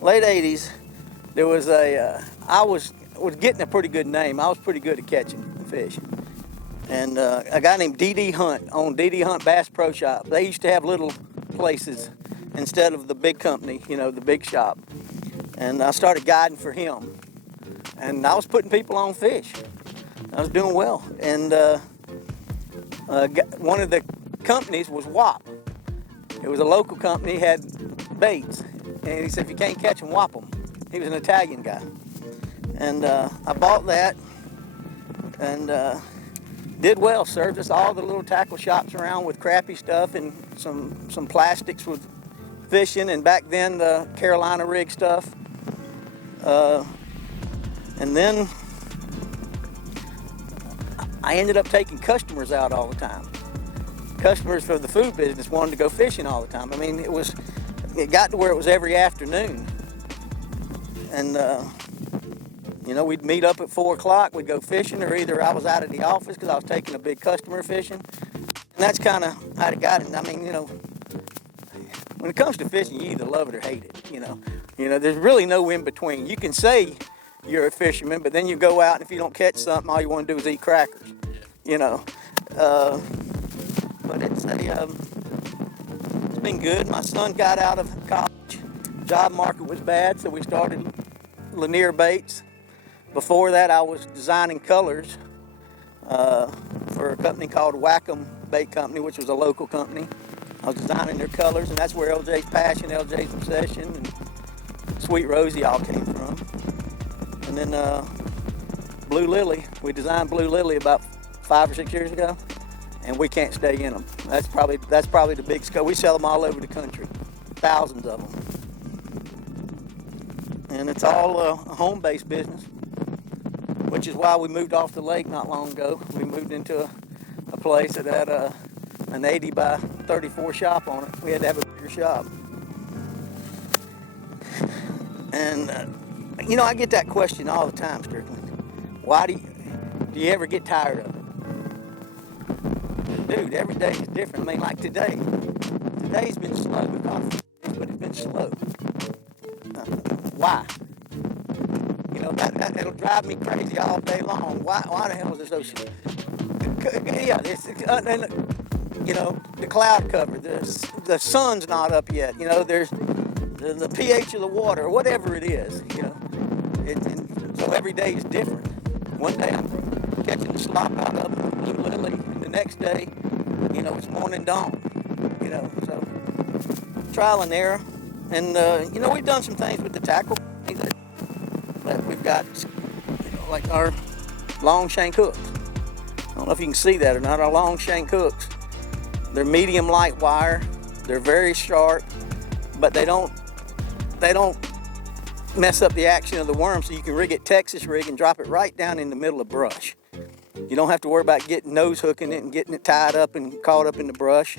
late 80s, there was I was getting a pretty good name. I was pretty good at catching fish. And a guy named D.D. Hunt owned D.D. Hunt Bass Pro Shop. They used to have little places instead of the big company, you know, the big shop. And I started guiding for him. And I was putting people on fish. I was doing well. And one of the companies was WAP. It was a local company, had baits. And he said, if you can't catch them, WAP them. He was an Italian guy. And I bought that and did well. Served us all the little tackle shops around with crappie stuff and some plastics with fishing, and back then the Carolina rig stuff. And then I ended up taking customers out all the time. Customers for the food business wanted to go fishing all the time. I mean, it got to where it was every afternoon. And you know, we'd meet up at 4 o'clock, we'd go fishing, or either I was out of the office because I was taking a big customer fishing. And that's kind of how it got it. I mean, you know, when it comes to fishing, you either love it or hate it, you know. There's really no in between. You can say you're a fisherman, but then you go out and if you don't catch something, all you want to do is eat crackers, you know. But it's been good. My son got out of college. Job market was bad, so we started Lanier Baits. Before that, I was designing colors for a company called Wacom Bait Company, which was a local company. I was designing their colors, and that's where LJ's Passion, LJ's Obsession, and Sweet Rosie all came from. And then Blue Lily, we designed Blue Lily about 5 or 6 years ago, and we can't stay in them. That's probably the big scope. We sell them all over the country, thousands of them. And it's all a home-based business, which is why we moved off the lake not long ago. We moved into a place that had an 80 by 34 shop on it. We had to have a bigger shop. And you know, I get that question all the time, Strickland. Why do you ever get tired of it? Dude, every day is different. I mean, like today. Today's been slow. We caught fish, but it's been slow. Why? You know, that'll drive me crazy all day long. Why the hell is it so slow? Yeah, you know, the cloud cover, the sun's not up yet. You know, there's the pH of the water, whatever it is, you know. So every day is different. One day I'm catching the slop out of the Blue Lily, and the next day, you know, it's morning dawn, you know. So trial and error. And, you know, we've done some things with the tackle that we've got, you know, like our long shank hooks. I don't know if you can see that or not. Our long shank hooks, they're medium light wire. They're very sharp, but they don't mess up the action of the worm, so you can rig it Texas rig and drop it right down in the middle of brush. You don't have to worry about getting nose hooking it and getting it tied up and caught up in the brush.